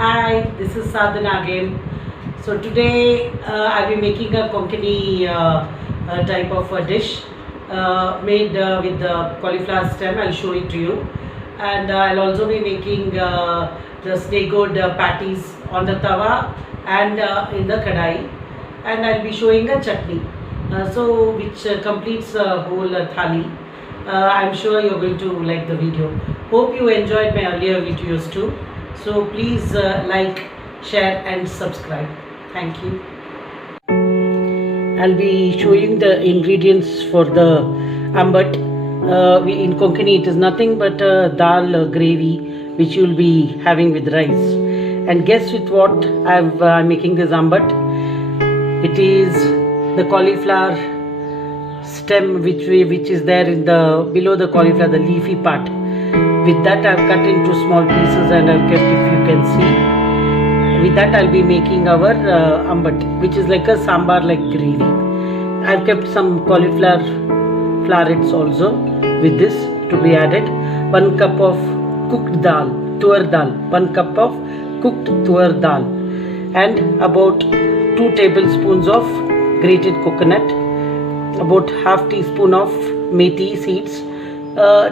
Hi, this is Sadhana again. So today I'll be making a Konkani type of a dish made with the cauliflower stem. I'll show it to you, and I'll also be making the snake gourd patties on the tawa and in the kadai, and I'll be showing a chutney. So which completes a whole thali. I'm sure you're going to like the video. Hope you enjoyed my earlier videos too. So please like, share and subscribe. Thank you. I'll be showing the ingredients for the ambat. In Konkani it is nothing but dal gravy which you'll be having with rice. And guess with what I'm making this ambat? It is the cauliflower stem which is there in the below the cauliflower, the leafy part. With that I've cut into small pieces and I've kept, if you can see. With that I'll be making our ambat, which is like a sambar like gravy. I've kept some cauliflower florets also with this to be added. 1 cup of cooked dal, tuar dal, 1 cup of cooked tuar dal, and about 2 tablespoons of grated coconut, about half teaspoon of methi seeds.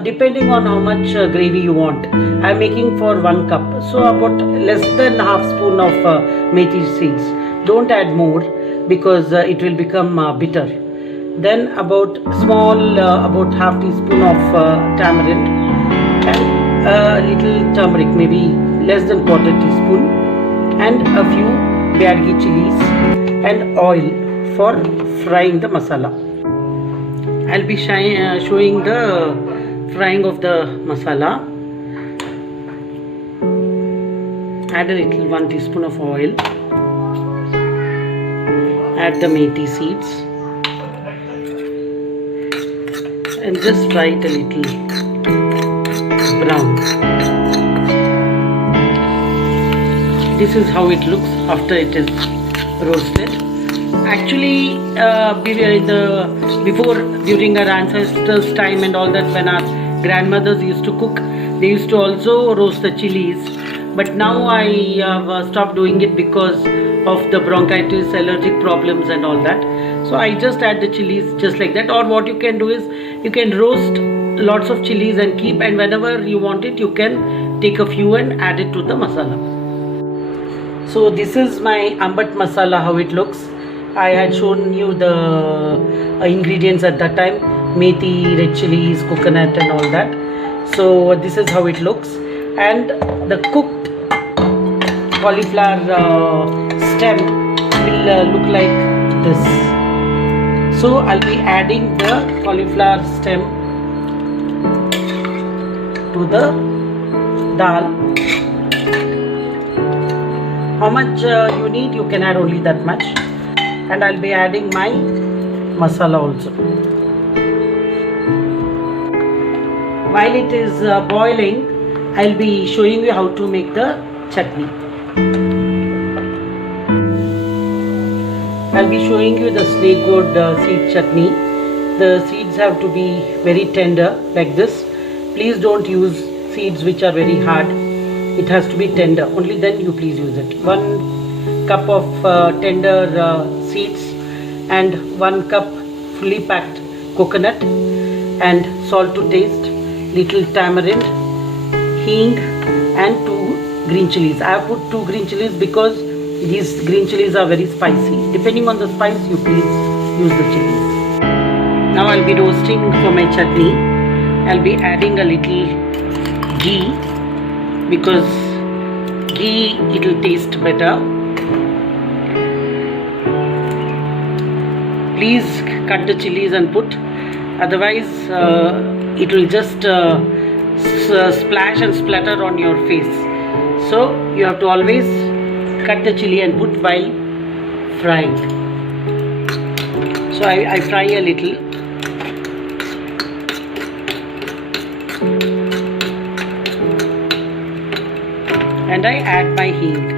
Depending on how much gravy you want. I am making for 1 cup, so about less than half spoon of methi seeds. Don't add more because it will become bitter. Then about small, about half teaspoon of tamarind and a little turmeric, maybe less than quarter teaspoon, and a few Byadgi chilies and oil for frying the masala. I'll be showing the frying of the masala. Add a little 1 teaspoon of oil. Add the methi seeds and just fry it a little brown. This is how it looks after it is roasted. Actually, during our ancestors' time and all that, when our grandmothers used to cook, they used to also roast the chilies. But now I have stopped doing it because of the bronchitis, allergic problems and all that. So I just add the chilies just like that. Or what you can do is, you can roast lots of chilies and keep, and whenever you want it, you can take a few and add it to the masala. So this is my ambat masala, how it looks. I had shown you the ingredients at that time, methi, red chilies, coconut and all that. So this is how it looks, and the cooked cauliflower stem will look like this. So I'll be adding the cauliflower stem to the dal. How much you need, you can add only that much. And I'll be adding my masala also. While it is boiling, I'll be showing you how to make the chutney. I'll be showing you the snake gourd seed chutney. The seeds have to be very tender like this. Please don't use seeds which are very hard. It has to be tender. Only then you please use it. 1 cup of tender seeds and 1 cup fully packed coconut and salt to taste, little tamarind, hing and 2 green chilies. I have put 2 green chilies because these green chilies are very spicy. Depending on the spice, you please use the chilies. Now I'll be roasting for my chutney. I'll be adding a little ghee because ghee, it will taste better. Please cut the chilies and put, otherwise it will just splash and splatter on your face. So you have to always cut the chili and put while frying. So I fry a little. And I add my hing.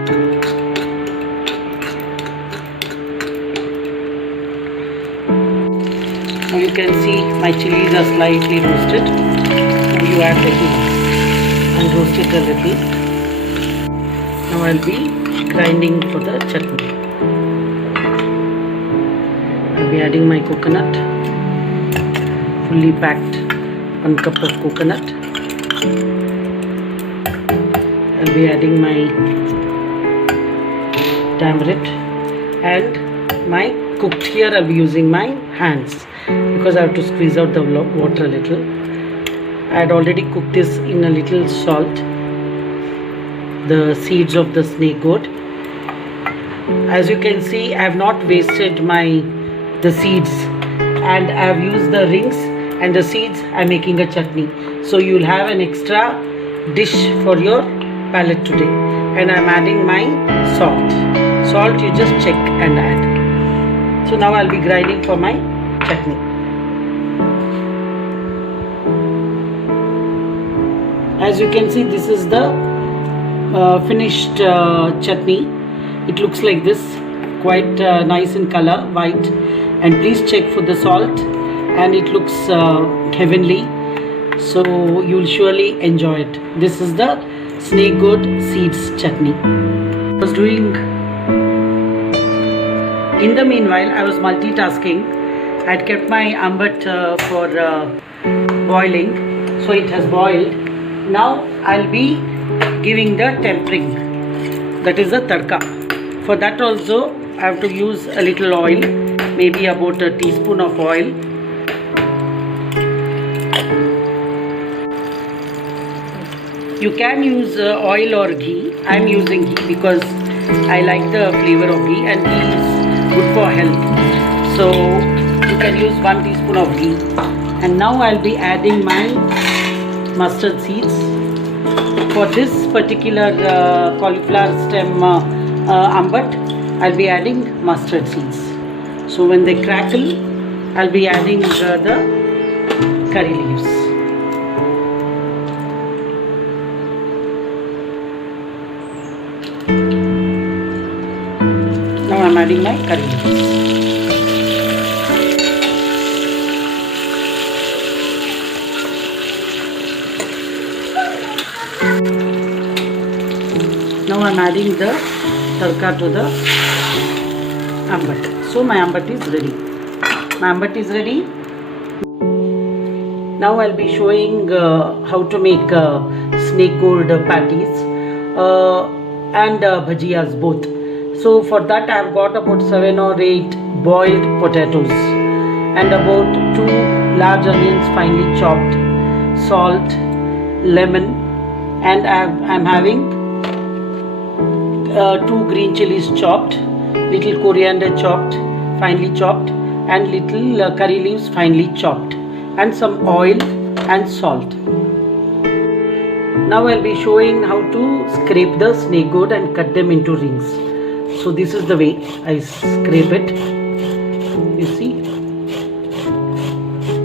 Now you can see my chilies are slightly roasted. Now you add the hing and roast it a little. Now I'll be grinding for the chutney. I'll be adding my coconut, fully packed 1 cup of coconut. I'll be adding my tamarind and my cooked. Here I'll be using my hands because I have to squeeze out the water a little. I had already cooked this in a little salt, the seeds of the snake gourd. As you can see, I have not wasted the seeds, and I have used the rings and the seeds. I'm making a chutney, so you will have an extra dish for your palate today. And I'm adding my salt. Salt you just check and add. So now I'll be grinding for my chutney. As you can see, this is the finished chutney. It looks like this, quite nice in color, white. And please check for the salt, and it looks heavenly, so you'll surely enjoy it. This is the snake gourd seeds chutney. In the meanwhile, I was multitasking. I'd kept my ambat for boiling, so it has boiled. Now I'll be giving the tempering, that is the tadka. For that also I have to use a little oil, maybe about a teaspoon of oil. You can use oil or ghee. I am using ghee because I like the flavor of ghee, and ghee is good for health. So you can use 1 teaspoon of ghee. And now I'll be adding my mustard seeds. For this particular cauliflower stem ambat, I'll be adding mustard seeds. So when they crackle, I'll be adding the curry leaves. Now I'm adding my curry leaves. Now I'm adding the tadka to the ambat. So my ambat is ready. Now I'll be showing how to make snake gourd patties and bhajiyas both. So for that I have got about 7 or 8 boiled potatoes and about 2 large onions finely chopped, salt, lemon, and I'm having 2 green chilies chopped, little coriander chopped, finely chopped, and little curry leaves finely chopped, and some oil and salt. Now I'll be showing how to scrape the snake gourd and cut them into rings. So this is the way I scrape it. You see,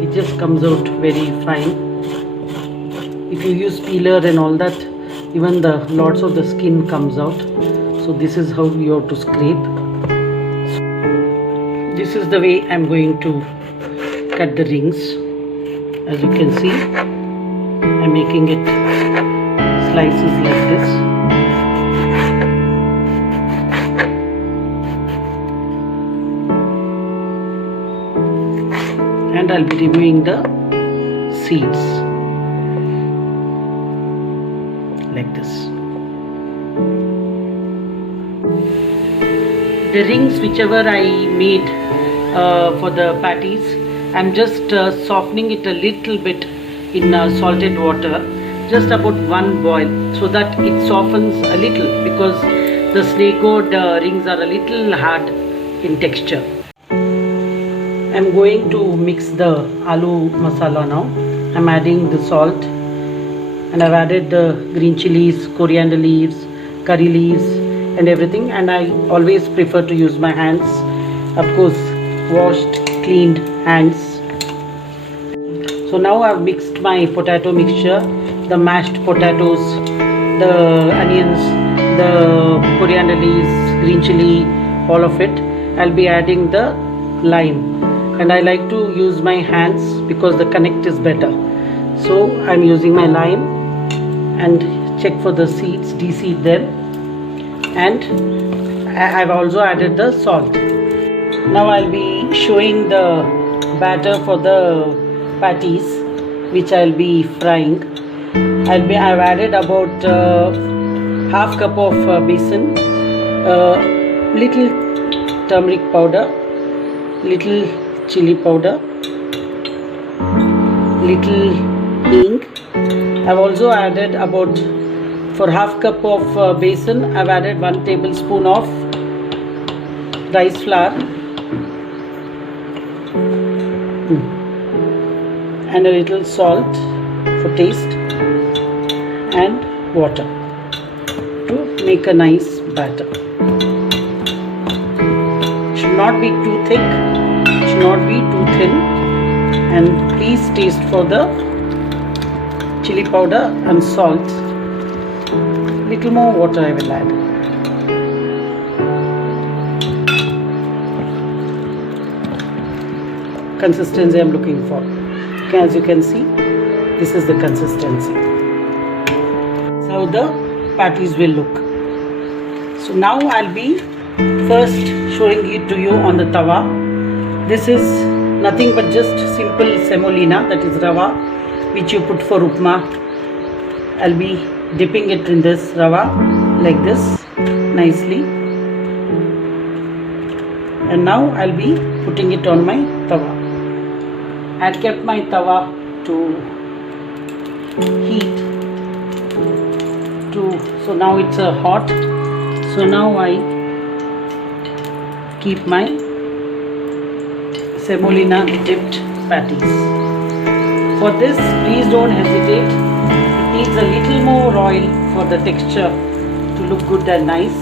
it just comes out very fine. If you use peeler and all that, even lots of the skin comes out. So this is how you have to scrape. This is the way I'm going to cut the rings. As you can see, I'm making it slices like this. And I'll be removing the seeds like this. The rings whichever I made for the patties, I'm just softening it a little bit in salted water, just about 1 boil, so that it softens a little, because the snake gourd rings are a little hard in texture. I'm going to mix the aloo masala now. I'm adding the salt, and I've added the green chilies, coriander leaves, curry leaves, and everything, and I always prefer to use my hands, of course washed, cleaned hands. So now I've mixed my potato mixture, the mashed potatoes, the onions, the coriander leaves, green chili, all of it. I'll be adding the lime, and I like to use my hands because the connect is better. So I'm using my lime, and check for the seeds, de-seed them. and I've also added the salt. Now I'll be showing the batter for the patties which I'll be frying. I've added about half cup of besan, little turmeric powder, little chili powder, little hing. I've also added about, for half cup of besan, I've added 1 tablespoon of rice flour and a little salt for taste and water to make a nice batter. Should not be too thick, should not be too thin, and please taste for the chili powder and salt. Little more water I will add. Consistency I'm looking for. Okay, as you can see, this is the consistency. So the patties will look. So now I'll be first showing it to you on the tawa. This is nothing but just simple semolina, that is rava, which you put for upma. I'll be dipping it in this rava like this nicely, and now I'll be putting it on my tawa. I had kept my tawa to heat so now it's hot. So now I keep my semolina dipped patties. For this, please don't hesitate. It needs a little more oil for the texture to look good and nice.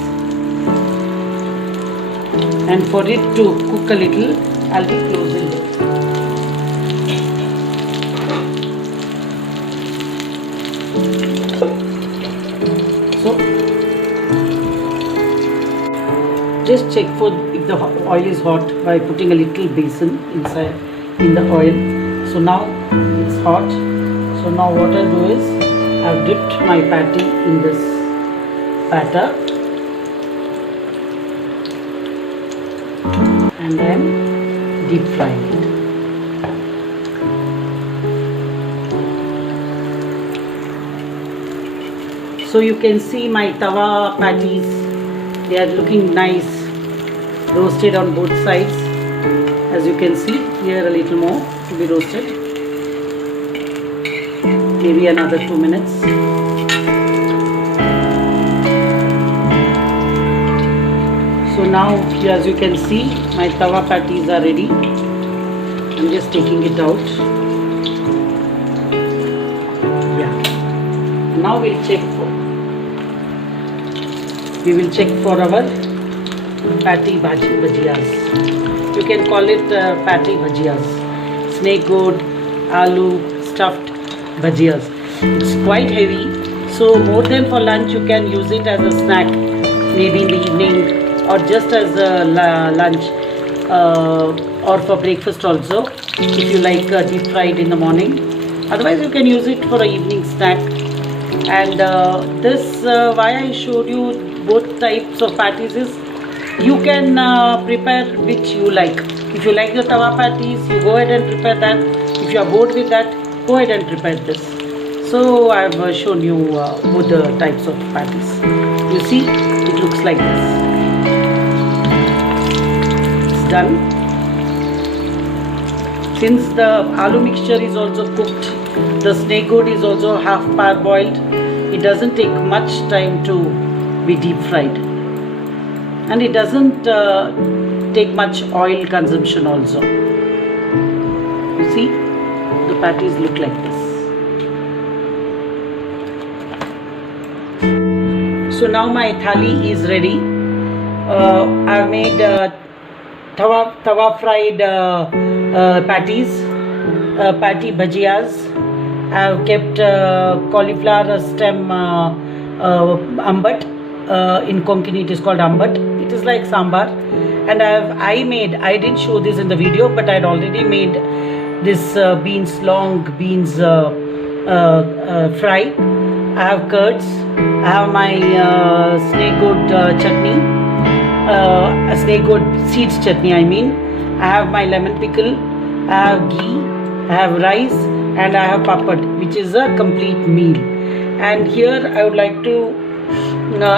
And for it to cook a little, I'll be closing it. So, just check for if the oil is hot by putting a little besan inside in the oil. So now it's hot. So now what I'll do is I've dipped my patty in this batter and then deep frying it. So you can see my tawa patties, they are looking nice, roasted on both sides. As you can see, here a little more to be roasted, maybe another 2 minutes. So now, as you can see, my tawa patties are ready. I'm just taking it out. Yeah. Now we will check for our patty bhajiyas. You can call it patty bhajiyas, snake gourd, aloo stuffed bhajiyas. It's quite heavy, so more than for lunch you can use it as a snack, maybe in the evening, or just as a lunch, or for breakfast also, if you like deep fried in the morning. Otherwise you can use it for an evening snack. And why I showed you both types of patties is you can prepare which you like. If you like the tawa patties, you go ahead and prepare that. If you are bored with that, go ahead and prepare this. So I have shown you both the types of patties. You see, it looks like this. It's done. Since the aloo mixture is also cooked, the snake gourd is also half parboiled, it doesn't take much time to be deep fried, and it doesn't take much oil consumption also. You see, the patties look like this. So now my thali is ready. I've made tawa fried patties, patty bhajiyas. I've kept cauliflower stem ambat. In Konkani it is called ambat. It is like sambar. And I didn't show this in the video, but I had already made this long beans fry I have curds, I have my snake goat chutney, a snake goat seeds chutney I mean. I have my lemon pickle, I have ghee, I have rice, and I have papad, which is a complete meal. And here I would like to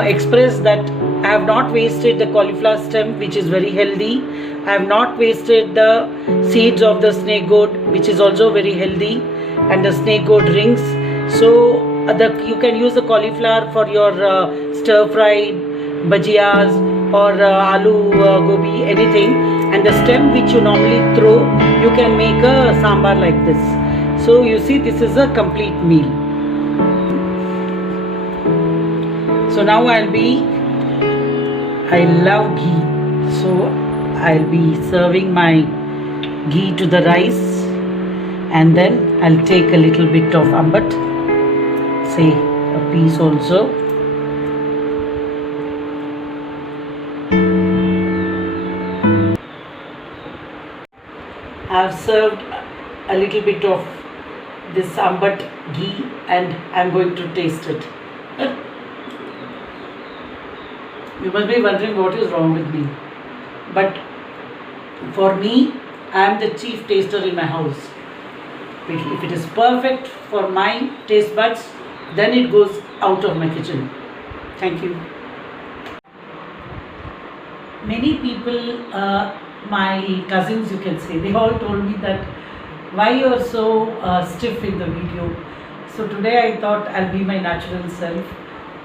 express that I have not wasted the cauliflower stem, which is very healthy. I have not wasted the seeds of the snake goat, which is also very healthy, and the snake goat rings. So you can use the cauliflower for your stir fried bhajiyas or aloo gobi, anything. And the stem which you normally throw, you can make a sambar like this. So you see, this is a complete meal. So now I love ghee, so I'll be serving my ghee to the rice, and then I'll take a little bit of ambat, say a piece also. I've served a little bit of this ambat ghee, and I'm going to taste it. You must be wondering what is wrong with me. But for me, I am the chief taster in my house. If it is perfect for my taste buds, then it goes out of my kitchen. Thank you. Many people, my cousins you can say, they all told me that why you are so stiff in the video. So today I thought I'll be my natural self,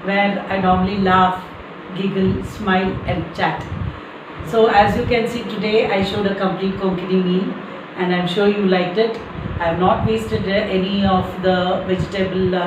where I normally laugh, giggle, smile and chat. So as you can see, today I showed a complete Konkani meal, and I'm sure you liked it. I have not wasted any of the vegetable,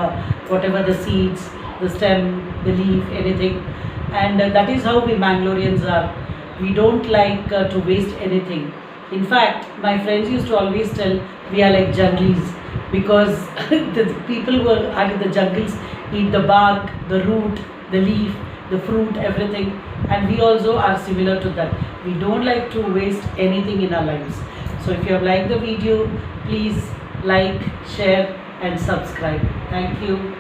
whatever the seeds, the stem, the leaf, anything. And that is how we Mangaloreans are. We don't like to waste anything. In fact, my friends used to always tell we are like jungles, because the people who are in the jungles eat the bark, the root, the leaf, the fruit, everything. And we also are similar to that. We don't like to waste anything in our lives. So if you have liked the video, please like, share and subscribe. Thank you.